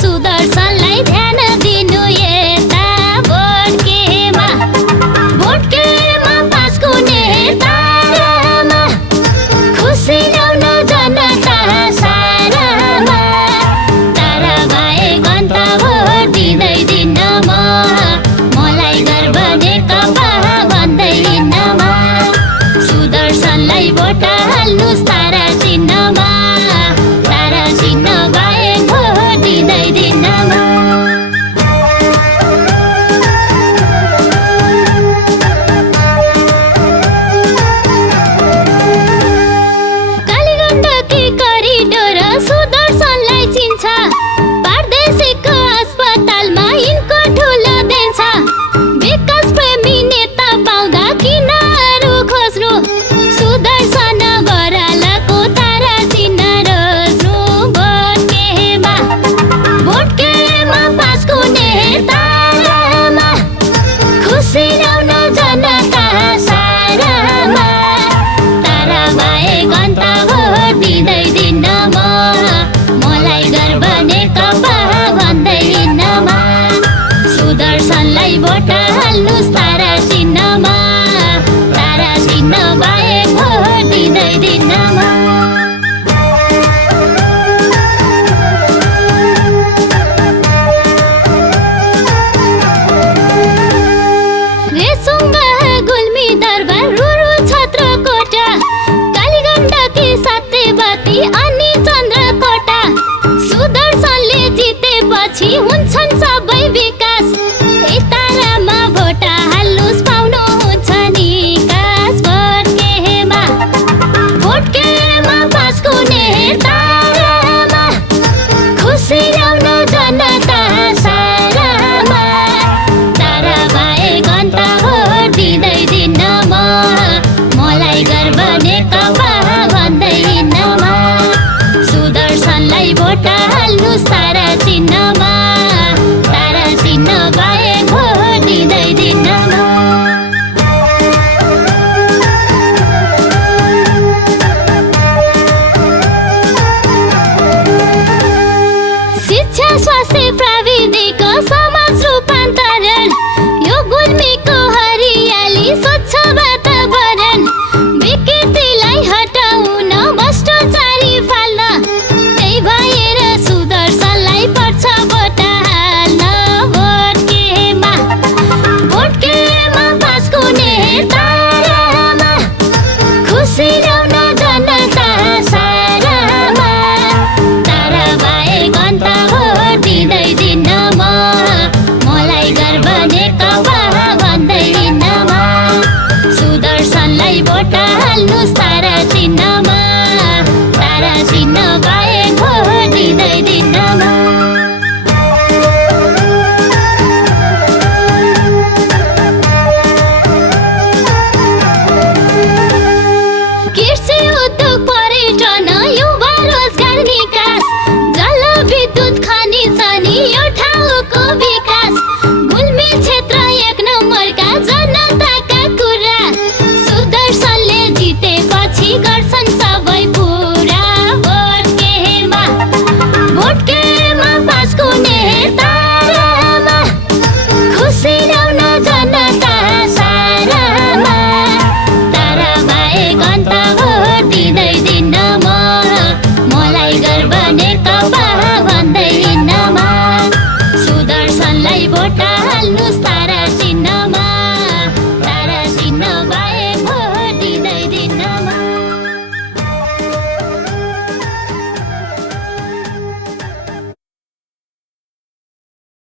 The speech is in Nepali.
सुदर्शनलाई ध्यान दिनु यता भोटकेमा पास कुने तारामा खुसी ल्याउन जनता सारामा तारा बाहेक अन्त भोट दिँदैन मलाई गर्व नेकपा भन्दैन सुदर्शनलाई भोट हाल्नुस् तारा चिन्हमा तारा चिन्ह बाहेक भोट दिँदैन कालीगण्डकी करिडोर सुदर्शनलाई चिन्छ प्रादेशिक अस्पतालमा यिनको ठुलो देन छ विकास प्रेमी नेता पाउँदा किन अरू खोज्नु सुदर्शन बरालको तारा चिन्ह रोज्नु भोटकेमा पास कुने तारामा खुसी ल्याउन जनता सारामा तारा बाहेक अन्त भोट दिँदैन मलाई गर्व नेकपा भन्दैन सुदर्शनलाई भोट हाल्नुस् तारा चिन्हमा तारा चिन्ह बाहेक भोट दिँदैन रेसुङ्गा गुल्मी दरबार रुरु छत्रकोटा कालीगण्डकी सत्यवती अनि चन्द्रकोटा सुदर्शनले जितेपछि हुन्छन् सबै विकास ए तारामा भोट हाल्नुस् पाउनुहुन्छ निकास भोटकेमा पास कुने तारामा खुसी ल्याउन जनता सारामा तारा बाहेक अन्त भोट दिँदैन मलाई गर्व नेकपा भन्दैन सुदर्शनलाई भोट हाल्नुस् तारा चिन्हमा तारा चिन्ह बाहेक भोट दिँदैन शिक्षा स्वास्थ्य प्राविधिक समाज रूपान्तरण यो गुल्मीको हरियाली स्वच्छ